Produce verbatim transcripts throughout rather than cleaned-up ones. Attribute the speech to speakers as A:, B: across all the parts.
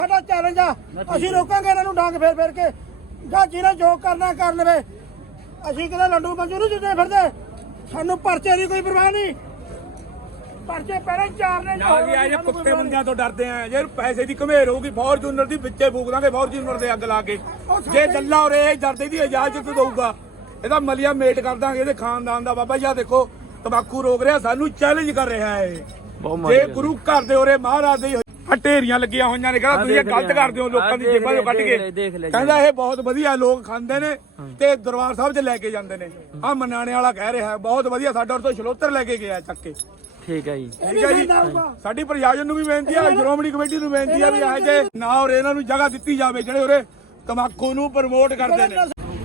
A: ਸਾਡਾ ਚੈਲੰਜ ਆ, ਅਸੀਂ ਰੋਕਾਂਗੇ ਇਹਨਾਂ ਨੂੰ ਡਾਂਗ ਫੇਰ ਫੇਰ ਕੇ ਜਾਂ ਜਿਹਨੇ ਜੋ ਕਰਨਾ ਕਰ ਲਵੇ। ਅਸੀਂ ਕਿਤੇ ਲੰਡੂ ਮੰਜੂ ਨਹੀਂ ਜਿੱਦੇ ਫਿਰਦੇ, ਸਾਨੂੰ ਪਰਚੇ ਦੀ ਕੋਈ ਪਰਵਾਹ ਨਹੀਂ। ਪਰਚੇ ਪਹਿਲੇ ਚਾਰ ਨੇ
B: ਨਾ ਜੀ ਇਹ ਕੁੱਤੇ ਬੰਦਿਆਂ ਤੋਂ ਡਰਦੇ ਆ। ਜੇ ਪੈਸੇ ਦੀ ਘਮੇਰ ਹੋਊਗੀ ਫੋਰਚੂਨਰ ਦੀ ਵਿੱਚੇ ਫੂਕ ਦਾਂਗੇ, ਫੋਰਚੂਨਰ ਦੇ ਅੱਗ ਲਾ ਕੇ। ਜੇ ਗੱਲਾਂ ਔਰ ਇਹ ਡਰਦੇ ਦੀ ਇਜਾਜ਼ਤ ਦਊਗਾ ਇਹਦਾ ਮਲੀਆ ਮੇਟ ਕਰ ਦਾਂਗੇ ਇਹਦੇ ਖਾਨਦਾਨ ਦਾ। ਬਾਬਾ ਜੀ ਆ ਦੇਖੋ ਤੰਬਾਕੂ ਰੋਕ ਰਿਹਾ, ਸਾਨੂੰ ਚੈਲੰਜ ਕਰ ਰਿਹਾ ਹੈ। ਜੇ ਗੁਰੂ ਘਰ ਦੇ ਉਰੇ ਮਹਾਰਾਜ ਦੇ ਢੇਰੀਆਂ ਲੱਗੀਆਂ ਹੋਈਆਂ ਨੇ, ਕਹਿੰਦਾ ਤੁਸੀਂ ਇਹ ਗਲਤ ਕਰਦੇ ਹੋ ਲੋਕਾਂ ਦੀ ਜੇਬਾਂ ਚੋਂ ਕੱਢ ਕੇ। ਕਹਿੰਦਾ ਇਹ ਬਹੁਤ ਵਧੀਆ ਲੋਕ ਖਾਂਦੇ ਨੇ ਤੇ ਦਰਬਾਰ ਸਾਹਿਬ 'ਚ ਲੈ ਕੇ ਜਾਂਦੇ ਨੇ। ਆ ਮਨਾਣੇ ਵਾਲਾ ਕਹਿ ਰਿਹਾ ਬਹੁਤ ਵਧੀਆ, ਸਾਡਾ ਉਰ ਤੋਂ ਛਲੋਤਰ ਲੈ ਕੇ ਗਿਆ ਚੱਕ ਕੇ।
C: ਠੀਕ ਹੈ ਜੀ,
B: ਠੀਕ ਹੈ ਜੀ। ਸਾਡੀ ਪ੍ਰਸ਼ਾਸਨ ਨੂੰ ਵੀ ਬੇਨਤੀ ਆ, ਸ਼੍ਰੋਮਣੀ ਕਮੇਟੀ ਨੂੰ ਬੇਨਤੀ ਆ ਵੀ ਇਹ ਜੇ ਨਾ ਔਰ ਇਹਨਾਂ ਨੂੰ ਜਗ੍ਹਾ ਦਿੱਤੀ ਜਾਵੇ ਜਿਹੜੇ ਉਰੇ ਤੰਬਾਕੂ ਨੂੰ ਪ੍ਰਮੋਟ ਕਰਦੇ ਨੇ।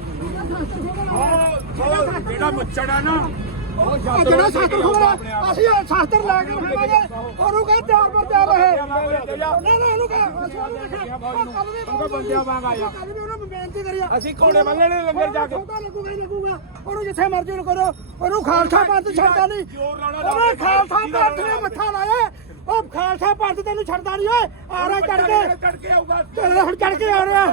B: ਜਿਹੜਾ ਮੁੱਛੜ ਆ ਨਾ
A: ਜਿਹੜਾ ਸ਼ਾਸਤਰ ਖੋਲਾ, ਅਸੀਂ ਸ਼ਾਸਤਰ ਲੈ ਕੇ ਰਖਾਂਗੇ। ਉਹਨੂੰ ਕਹੇ ਤਿਆਰ ਪਰ ਤਿਆਰ ਰਹੇ। ਨਹੀਂ ਨਹੀਂ ਉਹਨੂੰ ਕਹੇ ਅਸੀਂ ਉਹਨੂੰ ਦੇਖਿਆ
B: ਬੰਦਿਆਂ ਵਾਂਗ ਆਇਆ।
A: ਕੱਲ ਵੀ ਉਹਨੂੰ ਬੇਨਤੀ ਕਰੀ ਆ,
B: ਅਸੀਂ ਘੋੜੇ ਬੰਨਣੇ ਨੇ ਲੰਗਰ ਜਾ ਕੇ।
A: ਲੱਗੂਗਾ ਹੀ ਲੱਗੂਗਾ, ਉਹਨੂੰ ਜਿੱਥੇ ਮਰਜ਼ੀ ਨੂੰ ਕਰੋ। ਉਹਨੂੰ ਖਾਲਸਾ ਪੰਥ ਛੱਡਦਾ ਨਹੀਂ। ਉਹਨੇ ਖਾਲਸਾ ਪੰਥ ਨੇ ਮੱਥਾ ਲਾਇਆ। ਉਹ ਖਾਲਸਾ ਪੰਥ ਤੈਨੂੰ ਛੱਡਦਾ ਨਹੀਂ ਓਏ। ਆ ਰਿਹਾ ਚੜ ਕੇ
B: ਚੜ ਕੇ ਆਊਗਾ,
A: ਤੇਰੇ ਹੁਣ ਚੜ ਕੇ ਆ ਰਿਹਾ।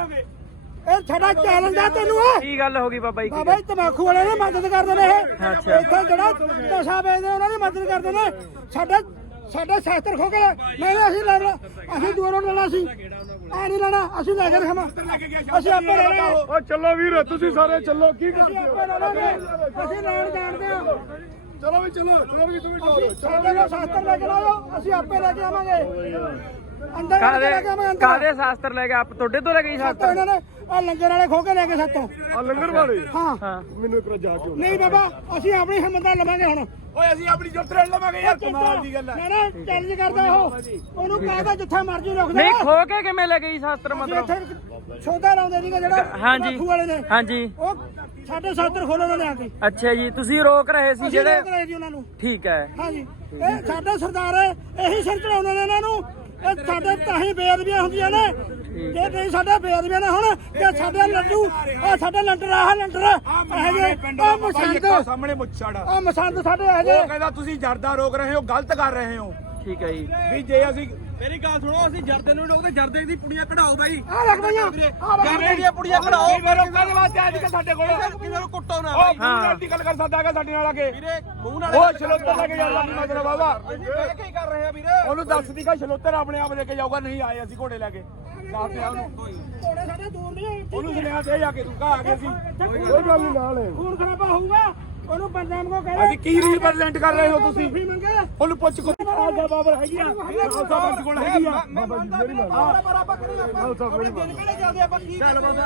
A: ਇਹ ਸਾਡਾ ਚੈਲੰਜ ਆ ਤੈਨੂੰ। ਓਏ
C: ਕੀ ਗੱਲ ਹੋ ਗਈ ਬਾਬਾ ਜੀ?
A: ਬਾਬਾ ਜੀ ਤੰਬਾਕੂ ਵਾਲੇ ਨੇ ਮਦਦ ਕਰਦੇ ਨੇ। ਇਹ ਇੱਥੇ ਜਿਹੜਾ ਨਸ਼ਾ ਵੇਚਦੇ ਉਹਨਾਂ ਦੀ ਮਦਦ ਕਰਦੇ ਨੇ। ਸਾਡਾ ਸਾਡਾ ਸ਼ਾਸਤਰ ਖੋ ਕੇ ਨਹੀਂ ਅਸੀਂ ਲੈਣਾ, ਅਸੀਂ ਦੂਰੋਂ ਲੈਣਾ ਸੀ ਆ ਨਹੀਂ ਲੈਣਾ। ਅਸੀਂ ਲੈ ਕੇ ਰਖਾਂ, ਅਸੀਂ ਆਪੇ ਲੈ ਲਾਂਗੇ।
B: ਓ ਚੱਲੋ ਵੀਰ ਤੁਸੀਂ ਸਾਰੇ ਚੱਲੋ। ਕੀ
A: ਅਸੀਂ ਆਪੇ ਲੈ ਲਾਂਗੇ, ਅਸੀਂ ਲੈਣ ਜਾਣਦੇ ਆ।
B: ਚਲੋ ਵੀ ਚਲੋ ਚਲੋ ਵੀ ਤੁਸੀਂ
A: ਸਾਡੇ ਕੋਲ ਸ਼ਾਸਤਰ ਲੈ ਕੇ ਆਓ, ਅਸੀਂ ਆਪੇ ਲੈ ਕੇ ਆਵਾਂਗੇ। ਅੰਦਰ
C: ਕਾਦੇ
A: ਲੈ ਕੇ ਆਵਾਂਗੇ।
C: ਕਾਦੇ ਸ਼ਾਸਤਰ ਲੈ ਕੇ ਆਪ ਤੁਹਾਡੇ ਤੋਂ ਲੈ ਗਈ ਸ਼ਾਸਤਰ?
A: ਇਹਨਾਂ ਨੇ ਆ ਲੰਗਰ ਵਾਲੇ ਖੋ ਕੇ ਲੈ ਕੇ ਸਾਤੋਂ।
B: ਆ ਲੰਗਰ ਵਾਲੇ
A: ਹਾਂ
C: ਹਾਂ
B: ਮੈਨੂੰ ਇੱਕ ਵਾਰ ਜਾ ਕੇ
A: ਨਹੀਂ ਬਾਬਾ, ਅਸੀਂ ਆਪਣੀ ਹਿੰਮਤ ਨਾਲ ਲਵਾਂਗੇ। ਹੁਣ
B: ਓਏ ਅਸੀਂ ਆਪਣੀ ਜੁੱਤ ਰੇੜ ਲਵਾਂਗੇ ਯਾਰ, ਕਮਾਲ ਦੀ ਗੱਲ ਹੈ।
A: ਨਾ ਨਾ ਚੈਲੰਜ ਕਰਦਾ ਉਹ, ਉਹਨੂੰ ਕਹਿੰਦਾ ਜਿੱਥੇ ਮਰਜ਼ੀ ਰੁਕ ਜਾ।
C: ਨਹੀਂ ਖੋ ਕੇ ਕਿਵੇਂ ਲੈ ਗਈ ਸ਼ਾਸਤਰ ਮਤਲਬ?
A: ਇੱਥੇ ਸੌਦਾ ਲਾਉਂਦੇ ਸੀਗਾ ਜਿਹੜਾ
C: ਹਾਂਜੀ
A: ਬਾਖੂ ਵਾਲੇ ਨੇ।
C: ਹਾਂਜੀ
A: ਉਹ ਸਾਡੇ ਸ਼ਾਸਤਰ ਖੋਲੋ ਉਹਨਾਂ ਨੇ ਆ ਕੇ।
C: ਅੱਛਾ ਜੀ, ਤੁਸੀਂ ਰੋਕ ਰਹੇ ਸੀ
A: ਅਸੀਂ
C: ਜਿਹੜੇ?
A: ਰੋਕ ਰਹੇ ਜੀ ਉਹਨਾਂ ਨੂੰ।
C: ਠੀਕ ਹੈ।
A: ਹਾਂਜੀ ਇਹ ਸਾਡੇ ਸਰਦਾਰ ਹੈ, ਇਹੀ ਸਿਰ ਚੜਾਉਂਦੇ ਨੇ ਇਹਨਾਂ ਨੂੰ। ਇਹ ਸਾਡੇ ਤਾਂ ਹੀ ਬੇਅਦਬੀਆਂ ਹੁੰਦੀਆਂ ਨੇ। ਜੇ ਨਹੀਂ ਸਾਡੇ ਬੇਅਦਬੀਆਂ ਨਾ ਹੁਣ ਤੇ ਸਾਡੇ ਲੱਡੂ ਆ ਸਾਡੇ ਲੰਡਰ ਆ ਲੰਡਰ ਇਹ ਜੇ ਆ ਮਸੰਦ
B: ਸਾਹਮਣੇ ਮੁੱਛੜ
A: ਆ ਮਸੰਦ ਸਾਡੇ ਇਹ ਜੇ।
B: ਉਹ ਕਹਿੰਦਾ ਤੁਸੀਂ ਜਰਦਾ ਰੋਕ ਰਹੇ ਹੋ, ਗਲਤ ਕਰ ਰਹੇ ਹੋ।
C: ਠੀਕ ਹੈ ਜੀ।
B: ਵੀ ਜੇ ਅਸੀਂ
D: ਮੇਰੀ ਗੱਲ ਸੁਣੋ, ਅਸੀਂ ਜਰਦੇ ਨੂੰ ਲੋਕ ਤੇ ਜਰਦੇ ਦੀ ਪੁੜੀਆਂ ਕਢਾਓ ਬਾਈ।
A: ਆ ਰੱਖ ਦਈਆਂ
D: ਜਰਦੇ ਦੀਆਂ ਪੁੜੀਆਂ ਕਢਾਓ।
B: ਕਿਵੇਂ ਰੋਕਾਂ ਦੇ ਵਾਸਤੇ ਅੱਜ ਕੱਲ੍ਹ ਸਾਡੇ ਕੋਲ
D: ਕਿਵੇਂ ਨੂੰ ਕੁੱਟੋ ਨਾ
B: ਉਹ
D: ਬਾਈ
B: ਮੂੰਹ ਦੀ ਗੱਲ ਕਰ ਸਕਦਾ ਹੈਗਾ ਸਾਡੇ ਨਾਲ ਆ ਕੇ।
D: ਵੀਰੇ। ਮੂੰਹ ਨਾਲ
B: ਉਹ ਛਲੋਤਰ ਲੈ ਕੇ ਜਾਣਾ ਨਹੀਂ ਮਤਲਬ ਬਾਬਾ।
D: ਅਸੀਂ ਬਹਿ ਕੇ ਹੀ ਕਰ ਰਹੇ ਆ ਵੀਰੇ।
B: ਉਹਨੂੰ ਦੱਸ ਦੀ ਕਿ ਛਲੋਤਰ ਆਪਣੇ ਆਪ ਲੈ ਕੇ ਜਾਊਗਾ, ਨਹੀਂ ਆਏ ਅਸੀਂ ਘੋੜੇ ਲੈ ਕੇ। ਦੱਸ ਦੇ ਉਹਨੂੰ,
A: ਥੋੜੇ ਸਾਡੇ ਦੂਰ ਨਹੀਂ।
B: ਉਹਨੂੰ ਸੁਨੇਹਾ ਦੇ ਜਾ ਕੇ ਤੂੰ ਕਾ ਆ ਗਏ ਸੀ। ਕੋਈ ਗੱਲ ਨਹੀਂ ਨਾਲ
A: ਖੂਨ ਖਰਾਬਾ ਹੋਊਗਾ। ਉਹਨੂੰ ਪੰਜਾਬ ਕੋ ਕਹਿੰਦੇ
B: ਅਸੀਂ ਕੀ ਰਿਪਰੈਜ਼ੈਂਟ ਕਰ ਰਹੇ ਹੋ ਤੁਸੀਂ?
A: ਮਾਫੀ ਮੰਗੇ।
B: ਉਹਨੂੰ ਪੁੱਛ ਕੋ ਆਜਾ ਬਾਬਰ ਹੈਗੀ ਆ, ਖਾਲਸਾ ਪੰਥ ਕੋਲ ਹੈਗੀ ਆ।
D: ਬਾਬਾ ਜੀ ਮੇਰੀ ਗੱਲ ਬਰਾਬਰ ਕਰੀ ਆਪਾਂ ਆਪਣੇ ਦਿਨ ਕਿਹੜੇ ਚੱਲਦੇ ਆਪਾਂ ਕੀ ਚੱਲ ਬਾਬਾ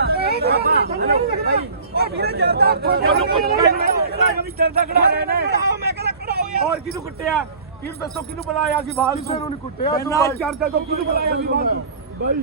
D: ਉਹ ਵੀਰੇ ਜਰਦਾ
B: ਉਹਨੂੰ ਪੁੱਛ ਵੀ ਦਰਦਾ ਕਢਾ ਰਹੇ ਨੇ।
D: ਮੈਂ ਕਹਿੰਦਾ ਕਢਾਓ ਯਾਰ।
B: ਹੋਰ ਕਿਹਨੂੰ ਕੁੱਟਿਆ? ਫਿਰ ਦੱਸੋ ਕਿਹਨੂੰ ਬੁਲਾਇਆ ਸੀ? ਫਾਲਤੂ ਨੂੰ ਨਹੀਂ ਕੁੱਟਿਆ ਤੂੰ ਨਾ ਚਰਚਾ ਤੋਂ ਕਿਹਨੂੰ ਬੁਲਾਇਆ ਸੀ? ਫਾਲਤੂ ਬਾਈ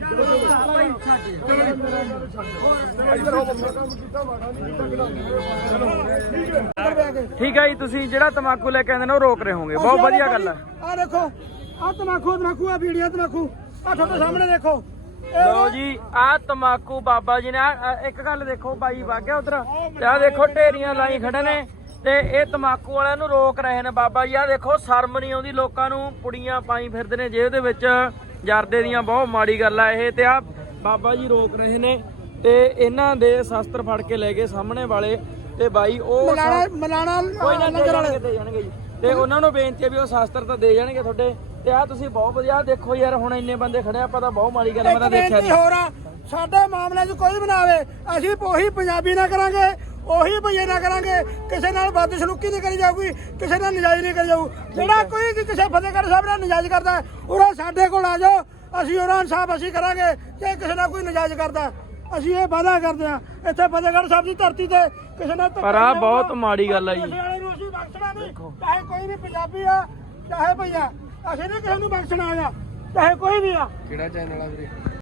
C: ਠੀਕ ਹੈ ਜੀ, ਤੁਸੀਂ ਜਿਹੜਾ ਤੰਬਾਕੂ ਲੈ ਕੇ ਆਉਂਦੇ ਨੇ ਉਹ ਰੋਕ ਰਹੇ ਹੋਗੇ, ਬਹੁਤ ਵਧੀਆ ਗੱਲ ਹੈ।
A: ਆ ਦੇਖੋ ਆ ਤਮਾਕੂ ਤਮਾਕੂ ਆ ਵੀਡੀਓ ਤਮਾਕੂ ਆ ਤੁਹਾਡੇ ਸਾਹਮਣੇ ਦੇਖੋ।
C: ਲਓ ਜੀ ਆਹ ਤੰਬਾਕੂ ਬਾਬਾ ਜੀ ਨੇ ਆਹ ਇੱਕ ਗੱਲ ਦੇਖੋ, ਬਾਈ ਵਾਗਿਆ ਉਧਰ ਤੇ ਆਹ ਦੇਖੋ ਢੇਰੀਆਂ ਲਾਈ ਖੜੇ ਨੇ ਤੇ ਇਹ ਤੰਬਾਕੂ ਵਾਲਿਆਂ ਨੂੰ ਰੋਕ ਰਹੇ ਨੇ ਬਾਬਾ ਜੀ। ਆਹ ਦੇਖੋ ਸ਼ਰਮ ਨਹੀਂ ਆਉਂਦੀ ਲੋਕਾਂ ਨੂੰ, ਪੁੜੀਆਂ ਪਾਈ ਫਿਰਦੇ ਨੇ ਜੇਬ ਦੇ ਵਿੱਚ ਜਰਦੇ ਦੀਆਂ, ਬਹੁਤ ਮਾੜੀ ਗੱਲ ਆ ਇਹ। ਤੇ ਆਹ ਬਾਬਾ ਜੀ ਰੋਕ ਰਹੇ ਨੇ ਤੇ ਇਹਨਾਂ ਦੇ ਸ਼ਸਤਰ ਫੜ ਕੇ ਲੈ ਗਏ ਸਾਹਮਣੇ ਵਾਲੇ ਤੇ ਬਾਈ ਉਹ
A: ਮਲਾਣਾ ਮਲਾਣਾ
C: ਕੋਈ ਨਾ ਦੇ ਜਾਣਗੇ ਦੇ ਜਾਣਗੇ ਜੀ। ਤੇ ਉਹਨਾਂ ਨੂੰ ਬੇਨਤੀ ਹੈ ਵੀ ਉਹ ਸ਼ਸਤਰ ਤਾਂ ਦੇ ਜਾਣਗੇ ਤੁਹਾਡੇ। ਤੇ ਆ ਤੁਸੀਂ ਬਹੁਤ ਵਧੀਆ ਦੇਖੋ ਯਾਰ, ਹੁਣ ਇੰਨੇ ਬੰਦੇ ਖੜੇ ਆਪਾਂ ਤਾਂ ਬਹੁਤ ਮਾੜੀ ਗੱਲ, ਮੈਂ ਤਾਂ ਦੇਖਿਆ ਨਹੀਂ।
A: ਹੋਰ ਆ ਸਾਡੇ ਮਾਮਲੇ 'ਚ ਕੋਈ ਵੀ ਨਾ ਆਵੇ, ਅਸੀਂ ਉਹੀ ਪੰਜਾਬੀ ਨਾ ਕਰਾਂਗੇ, ਉਹੀ ਭਈਏ ਨਾ ਕਰਾਂਗੇ। ਕਿਸੇ ਨਾਲ ਬਦਸਲੂਕੀ ਨਹੀਂ ਕਰੀ ਜਾਊਗੀ, ਕਿਸੇ ਨਾਲ ਨਜਾਇਜ਼ ਨਹੀਂ ਕਰੀ ਜਾਊ। ਜਿਹੜਾ ਕੋਈ ਵੀ ਕਿਸੇ ਫਤਿਹਗੜ੍ਹ ਸਾਹਿਬ ਨਾਲ ਨਜਾਇਜ਼ ਕਰਦਾ ਉਹ ਸਾਡੇ ਕੋਲ ਆ ਜਾਓ, ਅਸੀਂ ਉਹਨਾਂ ਇਨਸਾਫ ਅਸੀਂ ਕਰਾਂਗੇ। ਜੇ ਕਿਸੇ ਨਾਲ ਕੋਈ ਨਜਾਇਜ਼ ਕਰਦਾ ਅਸੀਂ ਇਹ ਵਾਅਦਾ ਕਰਦੇ ਹਾਂ ਇੱਥੇ ਫਤਿਹਗੜ੍ਹ ਸਾਹਿਬ ਦੀ ਧਰਤੀ ਤੇ ਕਿਸੇ ਨਾਲ।
C: ਪਰ ਆ ਬਹੁਤ ਮਾੜੀ ਗੱਲ ਆ ਜੀ।
A: ਅਸੀਂ ਬਖਸ਼ਣਾ ਨਹੀਂ, ਚਾਹੇ ਕੋਈ ਵੀ ਪੰਜਾਬੀ ਆ ਚਾਹੇ ਭਈਆ, ਅਸੀਂ ਨਹੀਂ ਕਿਸੇ ਨੂੰ ਬਖਸ਼ਣਾ ਆ ਚਾਹੇ ਕੋਈ ਵੀ ਆ।
D: ਕਿਹੜਾ ਚੈਨਲ ਆ ਵੀਰੇ?